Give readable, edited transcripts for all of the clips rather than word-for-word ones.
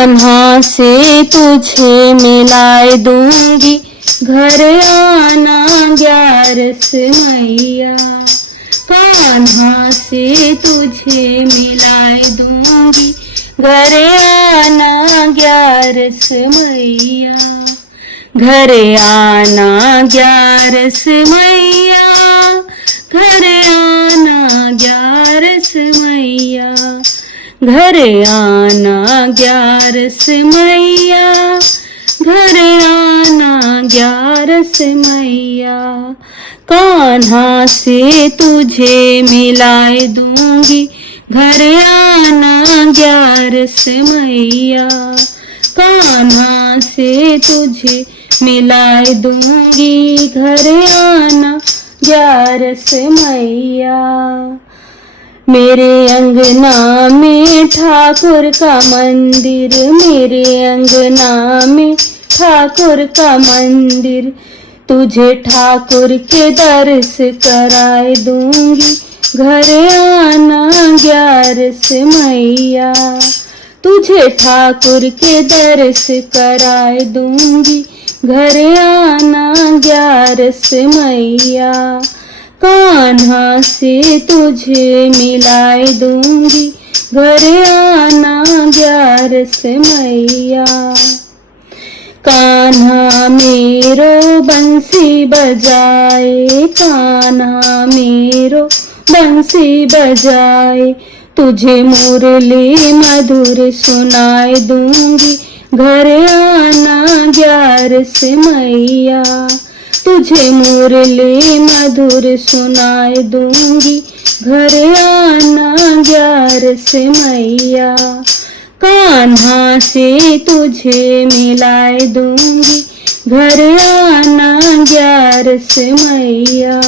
कान्हा से तुझे मिलाए दूंगी, घर आना 11 मैया। कान्हा से तुझे मिलाए दूंगी, घर आना 11 मैया। घर आना 11 मैया, घर आना 11 मैया। घर आना 11 मैया, घर आना 11 मैया। कान्हा से तुझे मिलाए दूंगी, घर आना 11 मैया। कान्हा से तुझे मिलाए दूंगी, घर आना 11 मैया। मेरे अंगना में ठाकुर का मंदिर, मेरे अंगना में ठाकुर का मंदिर। तुझे ठाकुर के दर्श कराए दूंगी, घर आना 11 मैया। तुझे ठाकुर के दर्श कराए दूंगी, घर आना 11 मैया। कान्हा से तुझे मिलाए दूंगी, घर आना 11 मैया। कान्हा मेरो बंसी बजाए, कान्हा मेरो बंसी बजाए। तुझे मुरली मधुर सुनाए दूंगी, घर आना 11 मैया। तुझे मुरली मधुर सुनाए दूंगी, घर आना 11 मैया। कान्हा से तुझे मिलाए दूंगी, घर आना 11 मैया।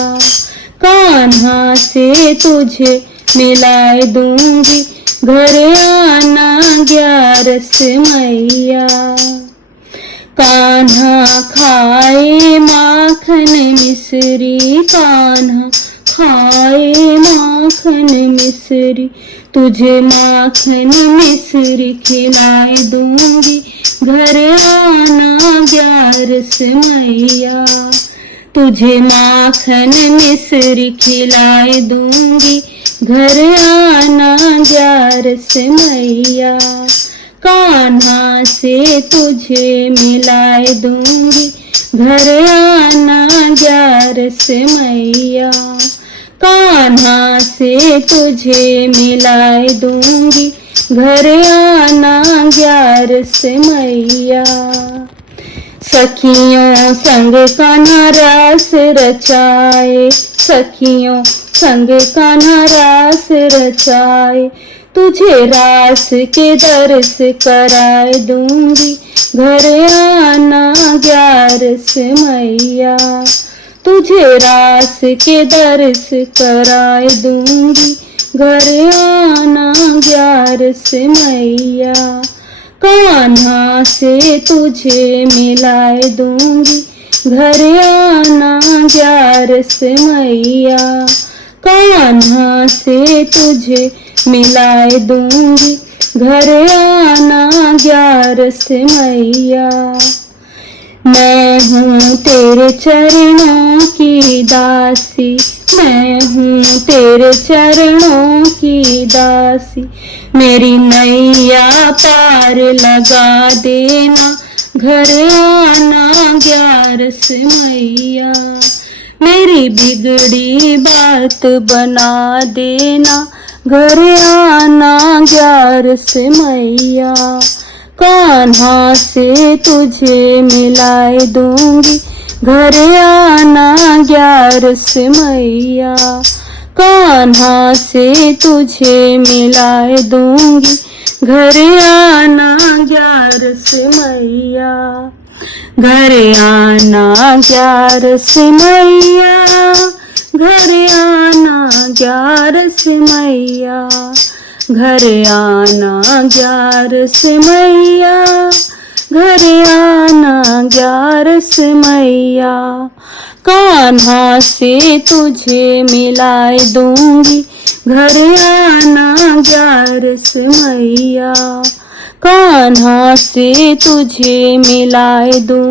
कान्हा से तुझे मिलाए दूंगी, घर आना 11 मैया। कान्हा खाए माखन मिश्री, कान्हा खाए माखन मिश्री। तुझे माखन मिश्री खिलाए दूंगी, घर आना 11 मैया। तुझे माखन मिश्री खिलाए दूंगी, घर आना 11 मैया। कान्हा से तुझे मिलाए दूंगी, घर आना 11 मैया। कान्हा से तुझे मिलाए दूंगी, घर आना 11 मैया। सखियों संग कान्हा रास रचाए, सखियों संग कान्हा रास रचाए। तुझे रास के दर्श कराए दूंगी, घर आना 11 मैया। तुझे रास के दर्श कराए दूंगी, घर आना 11 मैया। कान्हा से तुझे मिलाए दूंगी, घर आना 11 मैया। कान्हा से तुझे मिलाए दूंगी, घर आना 11 मैया। मैं हूँ तेरे चरणों की दासी, मैं हूँ तेरे चरणों की दासी। मेरी नैया पार लगा देना, घर आना 11 मैया। मेरी बिगड़ी बात बना देना, घर आना 11 मैया। कान्हा से तुझे मिलाए दूंगी, घर आना 11 मैया। कान्हा से तुझे मिलाए दूंगी, घर आना 11 मैया। घर आना 11 मैया, घर आना 11 मैया। घर आना 11 मैया, घर आना 11 मैया। कान्हा से तुझे मिलाए दूंगी, घर आना 11 मैया। कान्हा से तुझे मिलाए दूं।